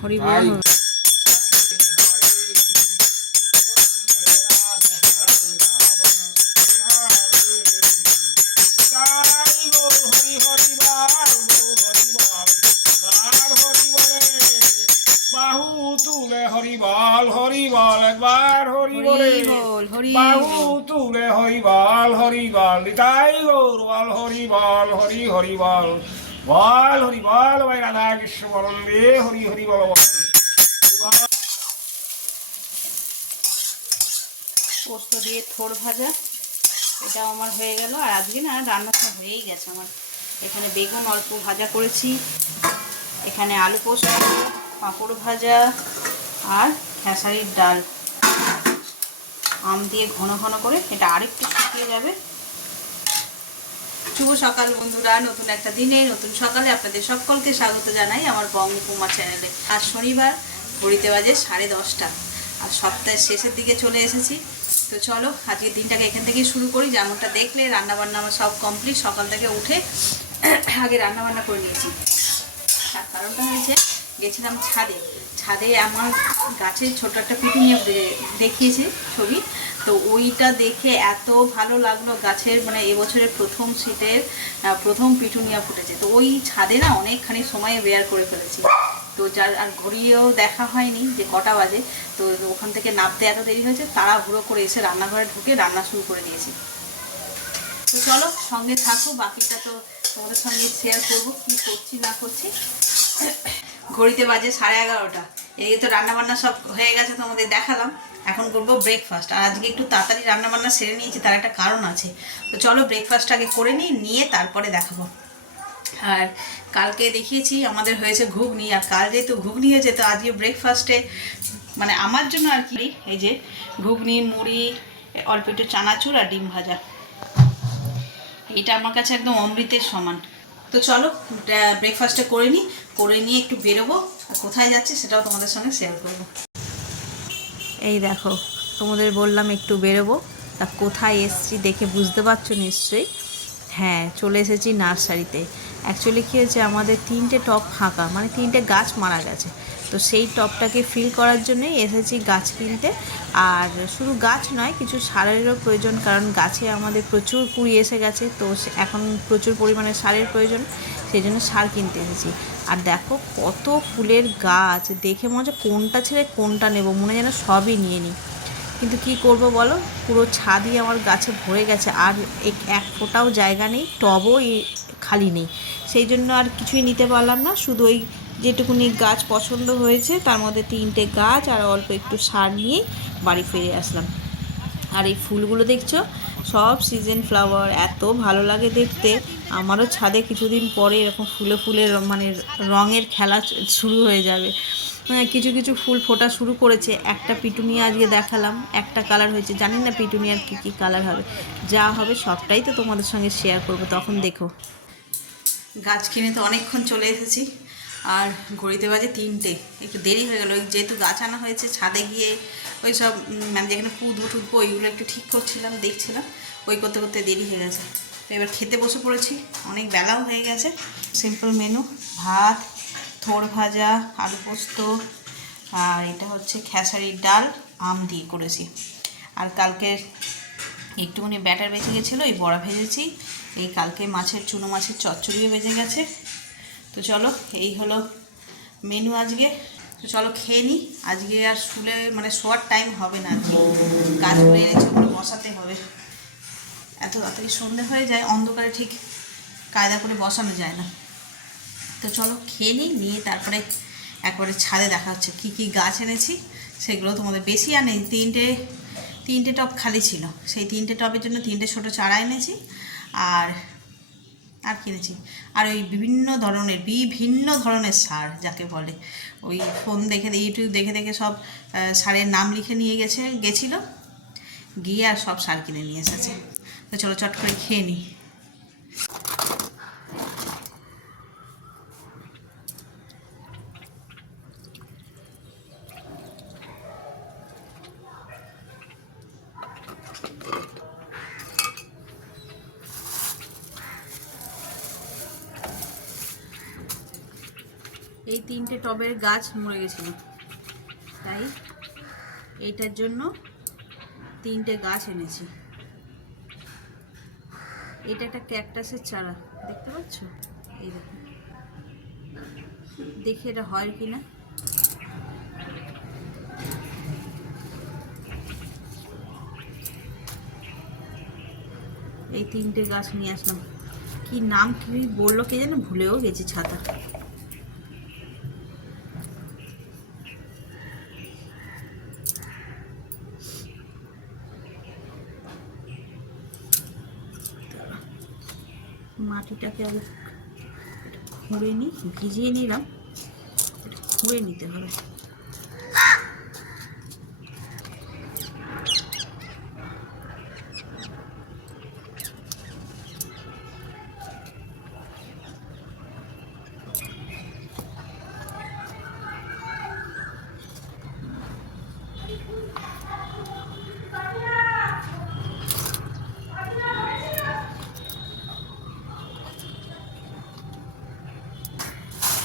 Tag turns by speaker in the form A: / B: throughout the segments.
A: হরি বল
B: তুলে হরি বল হরি বল একবার হরি বলে
A: হরি বল হরি
B: বাহু। তুলে হরি বল হরি বল নিতাই গৌর বল হরি বল হরি হরি বল, হরি বল, ভাই রাধা কৃষ্ণ বলন্দে হরি হরি বল
A: পোস্ত দিয়ে থোড় ভাজা, এটাও আমার হয়ে গেল। আর আজকে না রান্নাটা হয়েই গেছে আমার। এখানে বেগুন অল্প ভাজা করেছি। এখানে আলু পোস্ত, পাঁপড় ভাজা আর খেসারির ডাল। আম দিয়ে ঘন ঘন করে, এটা আরেকটু শুকিয়ে যাবে। শুভ সকাল বন্ধুরা। নতুন একটা দিনে, নতুন সকালে আপনাদের সকলকে স্বাগত জানাই আমার বঙ্গকুমার চ্যানেলে। আর শনিবার, ঘড়িতে বাজে সাড়ে দশটা। আর সপ্তাহের শেষের দিকে চলে এসেছি। তো চলো, আজকের দিনটাকে এখান থেকেই শুরু করি। যেমনটা দেখলে, রান্নাবান্না আমার সব কমপ্লিট সকাল থেকে উঠে আগে রান্নাবান্না করে নিয়েছি। তার কারণটা হয়েছে, গেছিলাম ছাদে। ছাদে আমার গাছের ছোট একটা পিটুনিয়া দেখিয়েছে ছবি। তো ওইটা দেখে এত ভালো লাগল গাছের মানে এবছরের প্রথম শীতের প্রথম পিটুনিয়া ফুটেছে। তো ওই ছাদে না অনেকখানি সময় বেয়ার করে ফেলেছি। তো যার, আর ঘড়িয়েও দেখা হয়নি যে কটা বাজে। তো ওখান থেকে নামতে এত দেরি হয়েছে তারা তাড়াহুড়ো করে এসে রান্নাঘরে ঢুকে রান্না শুরু করে দিয়েছি। তো চলো, সঙ্গে থাকো, বাকিটা তো তোমাদের সঙ্গে শেয়ার করব, কি করছি, না করছি। ঘড়িতে বাজে সাড়ে এগারোটা। এদিকে তো রান্নাবান্না সব হয়ে গেছে তোমাদের দেখালাম। এখন করব ব্রেকফাস্ট আর আজকে একটু তাড়াতাড়ি রান্নাবান্না সেরে নিয়েছি, তার একটা কারণ আছে। তো চলো ব্রেকফাস্ট আগে করে নিই, নিয়ে তারপরে দেখাবো। আর কালকে দেখিয়েছি, আমাদের হয়েছে ঘুগনি, আর কাল যেহেতু ঘুগনি হয়েছে তো আজকে ব্রেকফাস্টে মানে আমার জন্য আর কি, এই যে ঘুগনি, মুড়ি, অল্প একটু চানাচুর আর ডিম ভাজা। এটা আমার কাছে একদম অমৃতের সমান। তো চলো ব্রেকফাস্টে করে নিই, করে নিয়ে একটু বেরোবো কোথায় যাচ্ছে সেটাও তোমাদের সঙ্গে শেয়ার করব। এই দেখো, তোমাদের বললাম একটু বেরোবো। তা কোথায় এসছি দেখে বুঝতে পারছ নিশ্চয়ই? হ্যাঁ চলে এসেছি নার্সারিতে। অ্যাকচুয়ালি কী হয়েছে, আমাদের তিনটে টব ফাঁকা মানে তিনটে গাছ মারা গেছে। তো সেই টবটাকে ফিল করার জন্যই এসেছি গাছ কিনতে। আর শুধু গাছ নয়, কিছু সারেরও প্রয়োজন, কারণ গাছে আমাদের প্রচুর কুড়ি এসে গেছে। তো এখন প্রচুর পরিমাণে সারের প্রয়োজন। সেই জন্য সার কিনতে এসেছি। আর দেখো কত ফুলের গাছ, দেখে মনে হচ্ছে কোনটা ছেড়ে কোনটা নেব, মনে যেন সবই নিয়ে নিই। কিন্তু কি করব বলো? পুরো ছাদই আমার গাছে ভরে গেছে, আর এক- এক ফোঁটাও জায়গা নেই, টবও খালি নেই। সেই জন্য আর কিছুই নিতে পারলাম না, শুধু ওই যেটুকুনি গাছ পছন্দ হয়েছে, তার মধ্যে তিনটে গাছ আর অল্প একটু সার নিয়ে বাড়ি ফিরে আসলাম। আর এই ফুলগুলো দেখছ? সব সিজন ফ্লাওয়ার এত ভালো লাগে দেখতে। আমারও ছাদে কিছুদিন পরে এরকম ফুলে ফুলে মানে রঙের খেলা শুরু হয়ে যাবে। আহ, কিছু কিছু ফুল ফোটা শুরু করেছে। একটা পিটুনিয়া আজকে দেখালাম। একটা কালার হয়েছে। জানি না পিটুনিয়ার কী কী কালার হবে। যা হবে সবটাই তো তোমাদের সঙ্গে শেয়ার করব। তখন দেখো। গাছ কিনে তো অনেকক্ষণ চলে এসেছি। আর ঘড়িতে বাজে তিনটে। একটু দেরি হয়ে গেল। যেহেতু গাছ আনা হয়েছে, ছাদে গিয়ে ওই সব মানে যেখানে পুঁতবো টুতবো ওইগুলো একটু ঠিক করছিলাম, দেখছিলাম। ওই করতে করতে দেরি হয়ে গেছে। তো এবার খেতে বসে পড়েছি। অনেক বেলাও হয়ে গেছে। সিম্পল মেনু ভাত থোড় ভাজা, আলু পোস্ত, আর এটা হচ্ছে খেসারির ডাল, আম দিয়ে করেছি। আর কালকের একটুখানি ব্যাটার বেঁচে গেছিল এই বড়া ভেজেছি। এই কালকে মাছের, চুনো মাছের চচ্চড়িও বেজে গেছে। তো চলো, এই হলো মেনু আজকে। তো চলো খেয়ে নিই আজকে আর শুলে মানে শোয়ার টাইম হবে না আজকে গাছগুলো এনেছি, ওগুলো বসাতে হবে। এত তাড়াতাড়ি সন্ধে হয়ে যায়, অন্ধকারে ঠিক কায়দা করে বসানো যায় না। তো চলো খেয়ে নিই নিয়ে তারপরে একবারে ছাদে দেখা হচ্ছে। কী কী গাছ এনেছি, সেগুলো তোমাদের বেশি আনে তিনটে তিনটে টব খালি ছিল। সেই তিনটে টবের জন্য তিনটে ছোটো চারা এনেছি। আর আর কিনেছি। আর ওই বিভিন্ন ধরনের বিভিন্ন ধরনের সার যাকে বলে। ওই ফোন দেখে ইউটিউব দেখে দেখে সব সারের নাম লিখে নিয়ে গেছে, গেছিল। গিয়ে আর সব সার কিনে নিয়ে এসেছে। তো চলো চট করে খেয়ে নিই এই তিনটে টবের গাছ মরে গেছিল। তাই এইটার জন্য তিনটে গাছ এনেছি। এটা একটা ক্যাকটাসের চারা, দেখতে পাচ্ছ? এই দেখো। দেখি এটা হয় কি না এই তিনটে গাছ নিয়ে আসলাম। কি নাম কি বলল কে যেন ভুলেও গেছি ছাতা। মাটিটাকে আগে খুঁড়ে নিই ভিজিয়ে নিলাম খুঁড়ে নিতে হবে।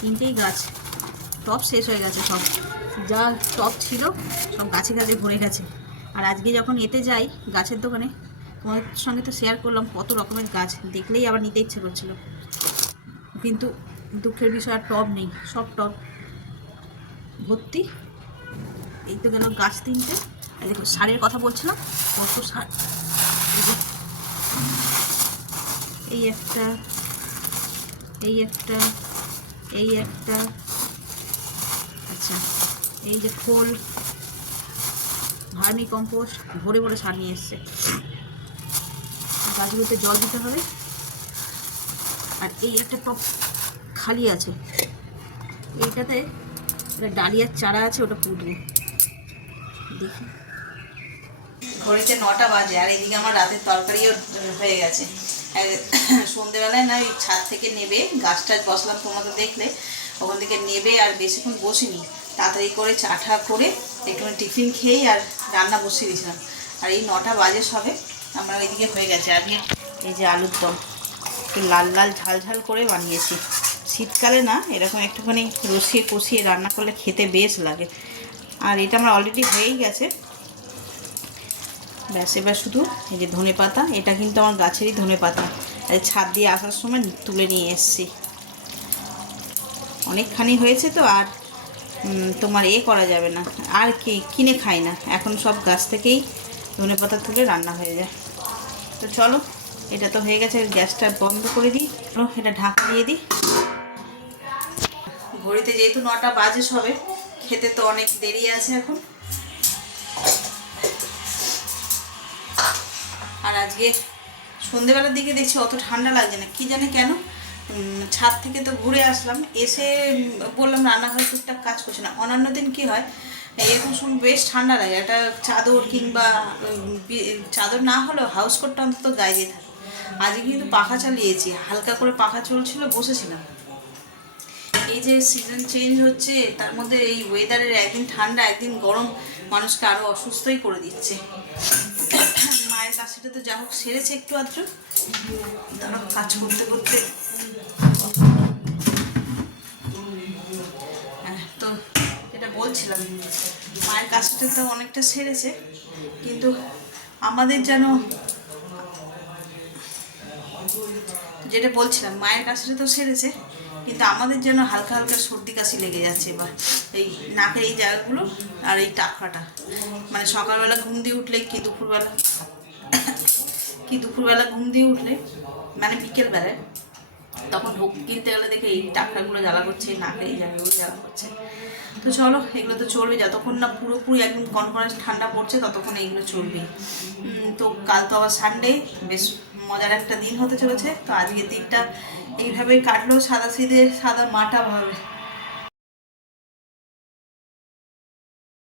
A: তিনটেই গাছ। টপ শেষ হয়ে গেছে সব। যা টপ ছিল, সব গাছে গাছে ভরে গেছে। আর আজকে যখন এতে যাই, গাছের দোকানে, তোমাদের সঙ্গে তো শেয়ার করলাম কত রকমের গাছ। দেখলেই আবার নিতে ইচ্ছে করছিল। কিন্তু দুঃখের বিষয়, আর টব নেই, সব টব ভর্তি। এই তো গেল গাছ তিনটে। আর দেখো, সারের কথা বলছিলাম, কত সার। এই এই একটা এই একটা এই একটা আচ্ছা এই যে খোল, ভার্মি কম্পোস্ট, ভরে ভরে সার নিয়ে এসছে। গাছগুলোতে জল দিতে হবে। আর এই একটা টপ খালি আছে। এইটাতে একটা ডালিয়ার চারা আছে, ওটা পুঁতবো। দেখি। ঘড়িতে নটা বাজে, আর এদিকে আমার রাতের তরকারিও হয়ে গেছে। সন্ধেবেলায় না ওই ছাদ থেকে নেবে, গাছ টাছ বসলাম তোমরা তো দেখলে, ওখান থেকে নেবে আর বেশিক্ষণ বসিনি। তাড়াতাড়ি করে চাটা করে একটুখানি টিফিন খেয়েই আর রান্না বসিয়ে দিয়েছিলাম। আর এই নটা বাজে সবে, আমার এদিকে হয়ে গেছে। আজকে এই যে আলুর দম, একটু লাল লাল ঝাল ঝাল করে বানিয়েছি। শীতকালে না এরকম একটুখানি রসিয়ে কষিয়ে রান্না করলে খেতে বেশ লাগে। আর এটা আমার অলরেডি হয়েই গেছে। ব্যাস, এবার শুধু এই যে ধনে পাতা, এটা কিন্তু আমার গাছেরই ধনে পাতা। ছাদ দিয়ে আসার সময় তুলে নিয়ে এসেছি। অনেকখানি হয়েছে তো, আর তোমার এ করা যাবে না। আর কি, কিনে খাই না। এখন সব গাছ থেকেই ধনে পাতা তুলে রান্না হয়ে যায়। তো চলো, এটা তো হয়ে গেছে, গ্যাসটা বন্ধ করে দিই। এটা ঢাকা দিয়ে দিই। ঘড়িতে যেহেতু নটা বাজে সবে, খেতে তো অনেক দেরি আছে এখন। আর আজকে সন্ধেবেলার দিকে দেখছি অত ঠান্ডা লাগছে না। কি জানে কেন? ছাদ থেকে তো ঘুরে আসলাম। এসে বললাম রান্নাঘরে টুকটাক কাজ করছে না। অন্যান্য দিন কি হয়, এরকম সময় বেশ ঠান্ডা লাগে। একটা চাদর কিংবা চাদর না হলেও হাউস কোটটা অন্তত গায়ে দিয়ে থাকে। আজকে কিন্তু পাখা চালিয়েছি। হালকা করে পাখা চলছিল, বসেছিলাম। এই যে সিজন চেঞ্জ হচ্ছে, তার মধ্যে এই ওয়েদারের একদিন ঠান্ডা, একদিন গরম মানুষকে আরও অসুস্থই করে দিচ্ছে। মায়ের কাশিটা তো যা হোক সেরেছে একটু আধটু তারা কাজ করতে করতে। হ্যাঁ, তো যেটা বলছিলাম মায়ের কাশিটা তো অনেকটা সেরেছে কিন্তু আমাদের যেন যেটা বলছিলাম মায়ের কাশিটা তো সেরেছে কিন্তু আমাদের যেন হালকা হালকা সর্দি কাশি লেগে যাচ্ছে এবার এই নাকের এই জায়গাগুলো আর এই টাকাটা মানে সকালবেলা ঘুম দিয়ে উঠলে কি দুপুরবেলা? কি দুপুরবেলা ঘুম দিয়ে উঠলে মানে বিকেলবেলায়, তখন ঢোক কিনতে গেলে দেখে এই টাকরাগুলো জ্বালা করছে নাকের এই জায়গাগুলো জ্বালা করছে। তো চলো, এগুলো তো চলবে, যতক্ষণ না পুরোপুরি একদম কনকনে ঠান্ডা পড়ছে, ততক্ষণ এইগুলো চলবে। তো কাল তো আবার সানডে বেশ মজার একটা দিন হতে চলেছে। তো আজকের দিনটা এইভাবেই কাটলো, সাদা সিদে, সাদা মাটা ভাবে।